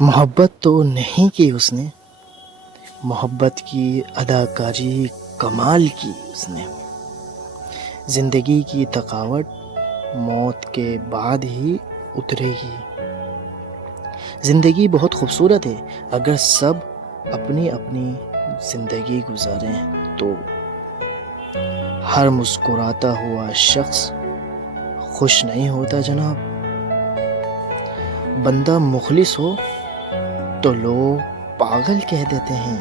محبت تو نہیں کی اس نے، محبت کی اداکاری کمال کی اس نے۔ زندگی کی تھکاوٹ موت کے بعد ہی اترے گی۔ زندگی بہت خوبصورت ہے، اگر سب اپنی اپنی زندگی گزاریں تو ہر مسکراتا ہوا شخص خوش نہیں ہوتا جناب۔ بندہ مخلص ہو تو لوگ پاگل کہہ دیتے ہیں،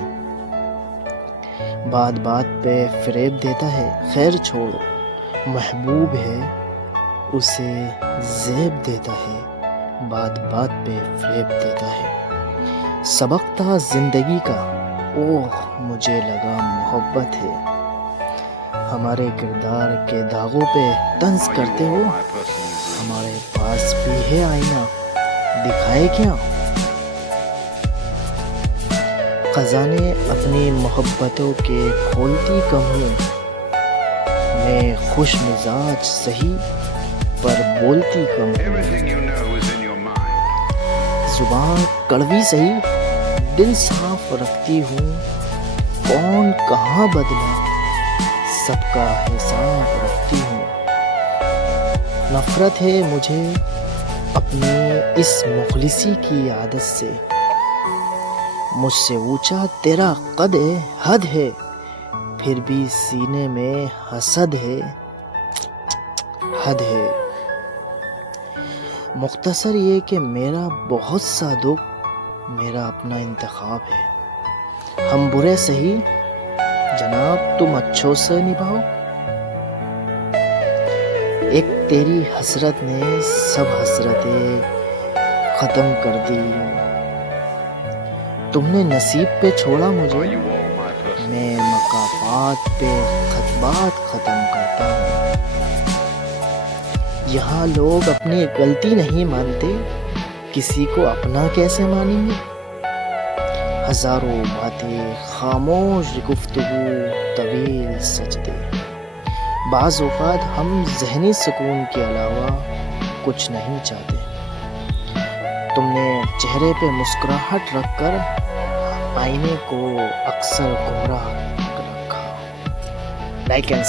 بات بات پہ فریب دیتا ہے۔ خیر چھوڑو، محبوب ہے اسے زیب دیتا ہے، بات بات پہ فریب دیتا ہے۔ سبق تھا زندگی کا، اوہ مجھے لگا محبت ہے۔ ہمارے کردار کے داغوں پہ طنز کرتے ہو، ہمارے پاس بھی ہے آئینہ، دکھائے کیا؟ خزانے اپنی محبتوں کے کھولتی کم ہوں، میں خوش مزاج سہی پر بولتی کم ہوں۔ زبان کڑوی سہی دل صاف رکھتی ہوں، کون کہاں بدلا سب کا حساب رکھتی ہوں۔ نفرت ہے مجھے اپنی اس مخلصی کی عادت سے، مجھ سے اونچا تیرا قد ہے، حد ہے، پھر بھی سینے میں حسد ہے، حد ہے۔ مختصر یہ کہ میرا بہت سا دکھ میرا اپنا انتخاب ہے۔ ہم برے سہی جناب تم اچھوں سے نبھاؤ، ایک تیری حسرت نے سب حسرتیں ختم کر دی۔ تم نے نصیب پہ چھوڑا مجھے، میں مکافات پہ خطبات ختم کرتا ہوں۔ یہاں لوگ اپنی غلطی نہیں مانتے، کسی کو اپنا کیسے مانیں گے؟ ہزاروں باتیں، خاموش گفتگو، طویل سجدے۔ بعض اوقات ہم ذہنی سکون کے علاوہ کچھ نہیں چاہتے۔ تم نے چہرے پہ مسکراہٹ رکھ کر آئینے کو اکثر گمراہ رکھا۔ Like and